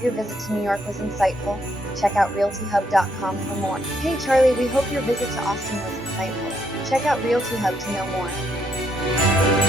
hope your visit to New York was insightful. Check out realtyhub.com for more. Hey Charlie, we hope your visit to Austin was insightful. Check out Realty Hub to know more.